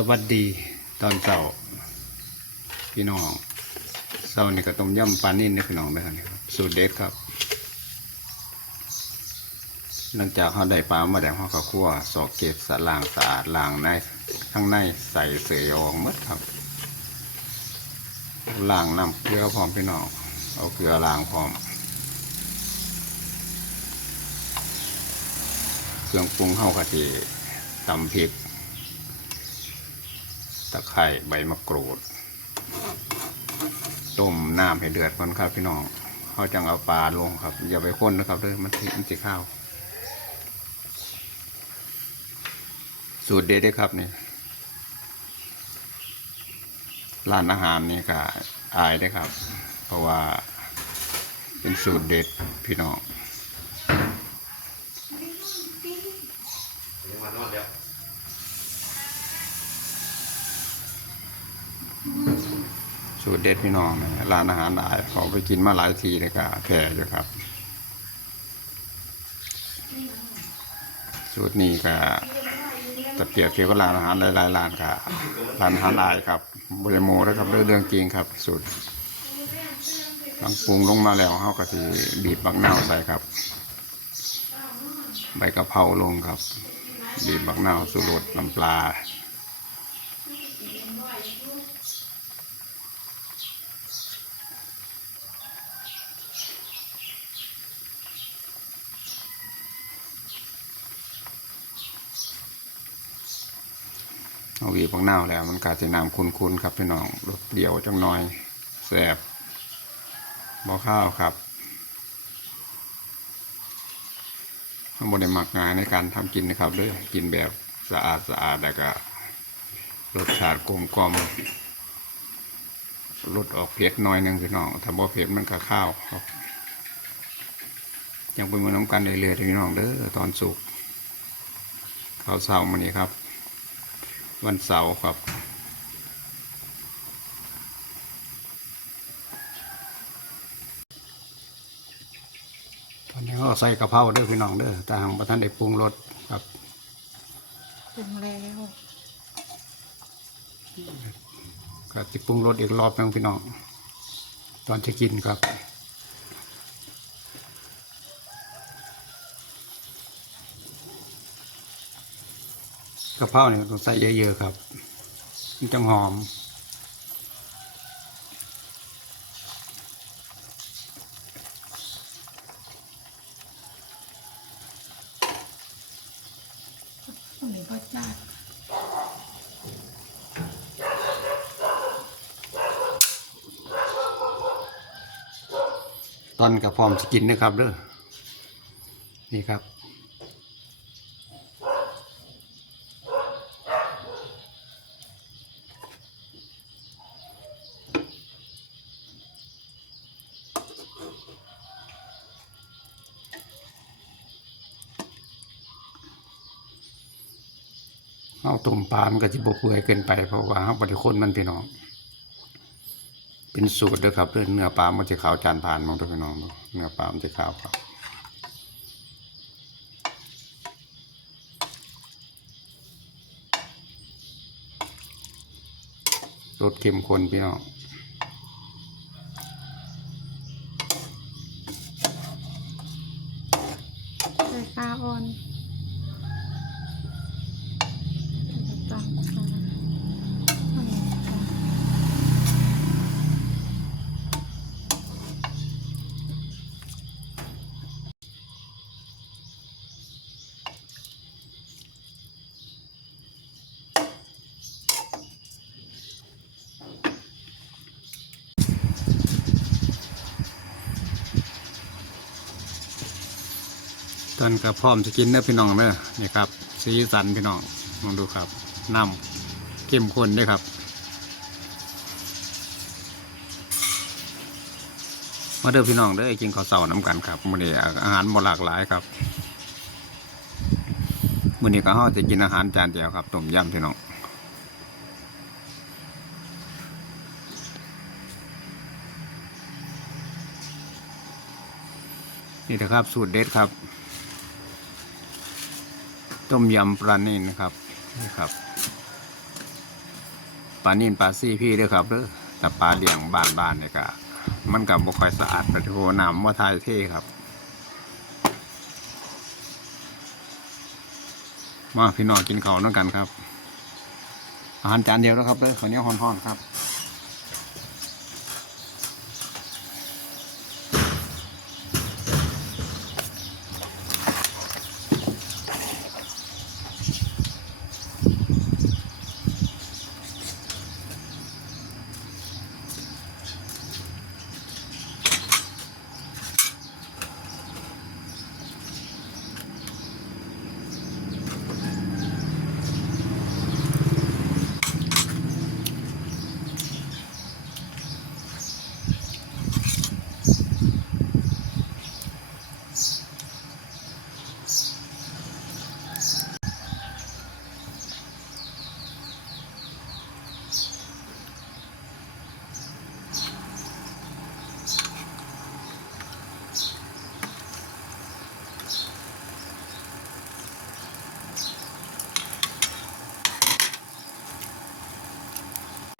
สวัสดีตอนเช้าพี่น้องเช้านี่ก็ต้มยำปลานิ่นนะพี่น้องนะครับนี่ครับสูตรเด็ดครับ หลังจากเขาได้ปลามาแล้วเขาก็คั่วสอกเกล็ดสะล้างสะอาดล้างในข้างในใส่เสยออกมดครับล้างน้ำเกลือพร้อมพี่น้องเอาเกลือล้างพร้อม เครื่องปรุงเข้ากะทิตำพริกะไคร้ใบมะกรูด ต้มน้ำให้เดือดก่อนครับพี่น้องเขาจังเอาปลาลงครับ อย่าไปข้นนะครับเลยมันสิมันสิข้าว สูตรเด็ดด้อครับนี่ร้านอาหารนี่ก็อายได้ครับ เพราะว่าเป็นสูตรเด็ดพี่น้อง ยังมานอนเดียว สูตร เด็ดพี่น้องนะร้านอาหารหลายเขาไปกินมาหลายทีเลยก็แพ้อยู่ครับ สูตรนี้ก็จะเปรียบเทียบกับร้านอาหารหลายๆร้านครับร้านอาหารหลายครับบริโมนะครับเรื่องเรื่องจริงครับ สูตรหลังปรุงลงมาแล้วเขาก็จะบีบบักนาวใส่ครับ ใบกะเพราลงครับ บีบบักนาวสูรสน้ำปลา เอาวีพักเน่าวแล้ว มันกาจะน้ำคุ้นๆครับพี่น้องรสเปรี้ยวจังหน่อยแสบบ่ข้าวครับข้างบนในหมักงานในการทำกินนะครับด้วยกินแบบสะอาดสะอาดแล้วก็รสชาติกลมกล่อมรสออกเผ็ดน่อยหนึงพี่น้องถ้าบ่เผ็ดมันก็ข้าวครับยังเป็นมือน้ำกันเรื่อยๆพี่น้องเด้อตอนสุกข้าวเช้ามันนี้ครับ วันเสาร์ครับ ตอนนี้ก็ใส่กะเพราเด้อพี่น้องเด้อแต่หางประท่านได้ปรุงรสครับปรุงแล้วก็จะปรุงรสอีกรอบหนึงพี่น้อง ตอนจะกินครับ กะเพราเนี่ยต้องใส่เยอะๆครับมันจังหอมต้องมีพ่อจ้าตอนกับพร้อมจะกินนะครับเด้อนี่ครับ ปลามันก็จะบเปื่อยเกินไปเพราะว่าเราบริคนมันพี่น้อง เป็นสูตรเด้อครับเรื่องเนื้อปลามันจะขาวจานผ่านมองตัวพี่น้องเนื้อปลามันจะขาวครับรสเค็มข้นพี่น้อง ตอนก็พร้อมจะกินเด้อพี่น้องเด้อนี่ครับ สีสันพี่น้องลองดูครับน้ำเข้มข้นด้วยครับ มาเด้อพี่น้องเด้อกินข้าวเสาน้ำกันครับมื้อนี้อาหารบ่หลากหลายครับมื้อนี้ก็เฮาจะกินอาหารจานเดียวครับต้มยำพี่น้องนี่นะครับสูตรเด็ดครับ ต้มยำปลานิ่นครับนี่ครับปลานิ่นปลาซี่พี่ด้วยครับเด้อแต่ปลาเลี้ยงบ้านบานๆเนี่ยก็มันกับบ่ค่อยสะอาดแต่โทน้ำว่าทายเท่ครับ มาพี่น้องกินข้าวน้องกันครับ อาหารจานเดียวแล้วครับเด้อข้าวเหนียวฮ้อนๆครับ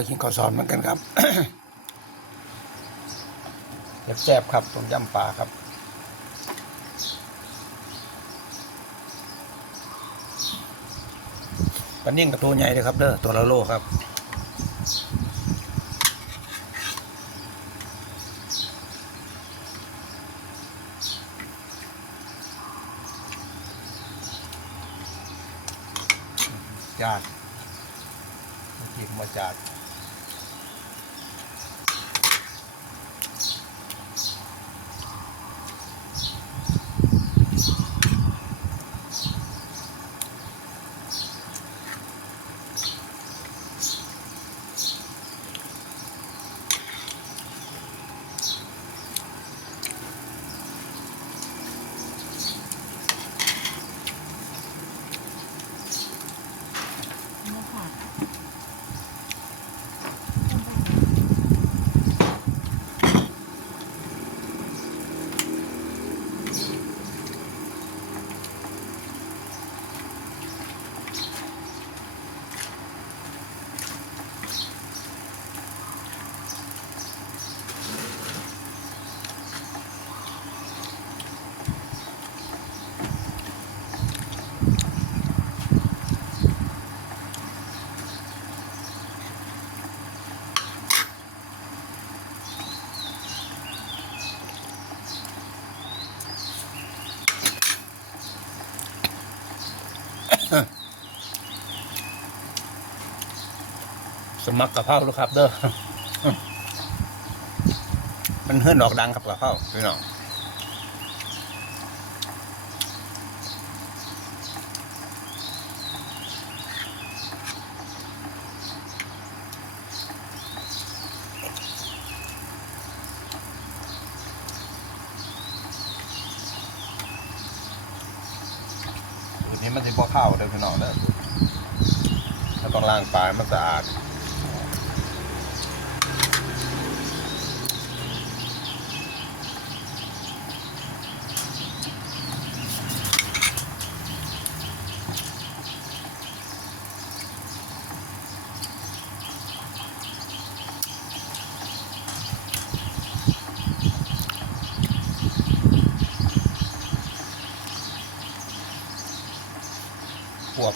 กินข้าวซอนเหมือนกันครับแซ่บๆครับต้มยำปลาครับปลานิ่งกับตัวใหญ่เลยครับเด้อตัวละโลครับ สมัครกะเพราลูกครับ เด้อมันเฮือนดอกดังครับกะเพราพี่น้องสูตรนี้มันจะบ่เข้าเด้อพี่น้องเด้อถ้าต้องล้างปลาให้มันสะอาด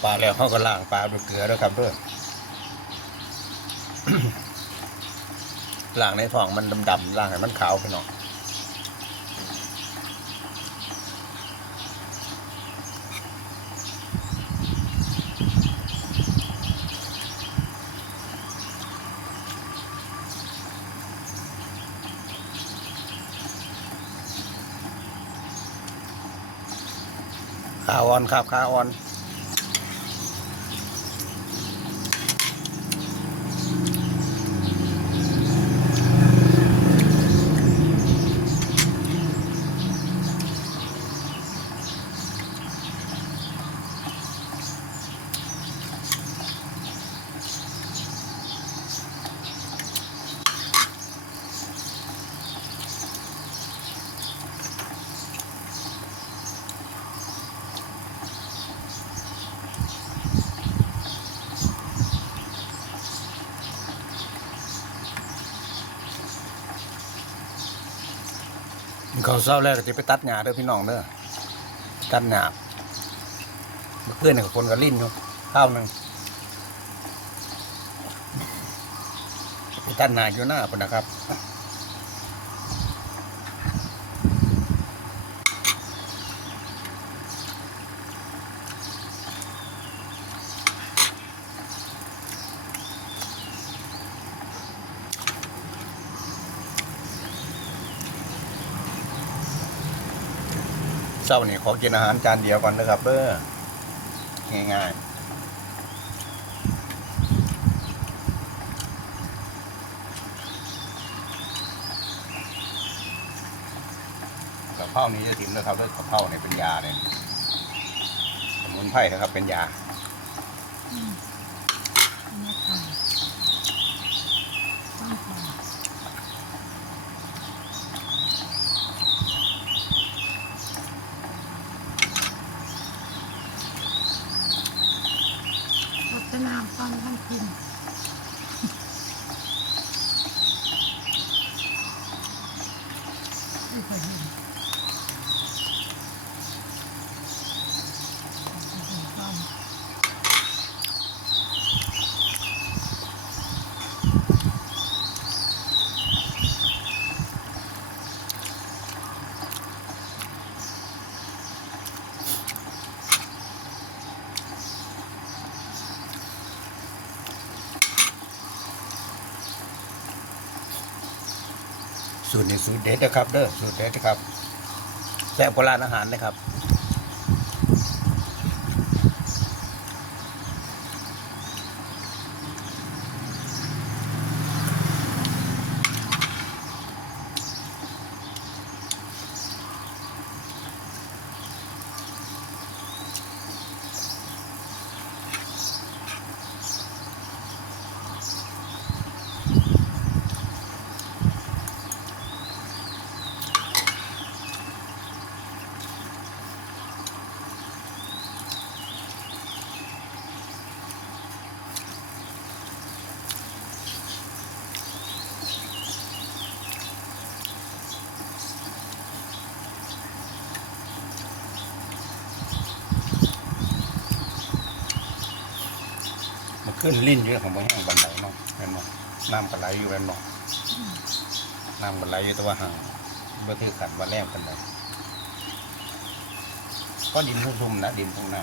ปลาแล้วเขาก็ล้างปลาด้วยเกลือด้วยครับเพื่อล้างในท้องมันดำๆล้างให้มันขาวพี่น้องขาอ่อนครับขาอ่อน เขาเศร้าแล้วจะไปตัดหญ้าเด้อพี่น้องเด้อตัดหญ้าเมื่อคืนเนี่ยคนก็ลิ้นอยู่ข้าวหนึ่งไปตัดหญ้าอยู่หน้าคนนะครับ เช้านี่ขอกินอาหารจานเดียวก่อนนะครับเด้อง่ายๆกะเพรานี้จะถิ่มนะครับเด้อกะเพราเนี่ยเป็นยาเนี่ยสมุนไพรนะครับเป็นยา นี่ค่ะต้องค่ะรสน้ำตอนท่านกินไม่เคยเห็นต้ม สูตรนี้สูตรเด็ดนะครับเด้อสูตรเด็ดนะครับแซ่บโบราณอาหารนะครับ ขึ้นลิ้นอยู่ของบ่แห้งบันไดเนาะแม่นบ่น้ำกระไหลอยู่แม่นบ่น้ำกระไหลอยู่แต่ว่าห่างบ่ถือขันว่าแรงกันไดก็ดินทุ่มๆนะดินทุ่งนา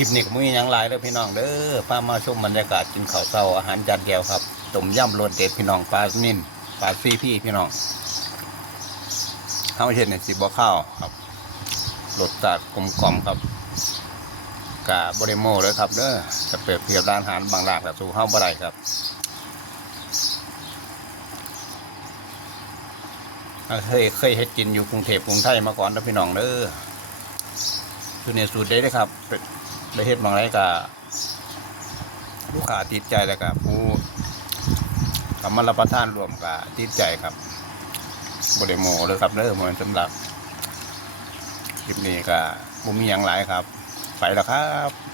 ลิปนี้ก็มีหยังหลายเด้อพี่น้องเด้อพามาชมบรรยากาศกินข้าวเช้าอาหารจานแก้วครับต้มยำรสเด็ดพี่น้องปลานิ่นปลาซีพี่พี่น้องข้าวเช่นเนี่ยสิบ่ข้าวครับรสชาติกลมกล่อมครับกะบริโมเลยครับเด้อจะเปรียบเทียบร้านอาหารบางร้านกับสู่ข้าวบ่ได้ครับเคยเคยเฮ็ดกินอยู่กรุงเทพกรุงไทยมาก่อนนะพี่น้องเด้อคือในสูตรเด็ดเลยครับ เป็นได้เฮ็ดบางไรก็ลูกค้าติดใจแล้วก็ผู้กำมารับประทานรวมกับติดใจครับบริโมเลยครับเด้อมันสำหรับคลิปนี้ก็บุมีอย่างหลายครับ ไปแล้วครับ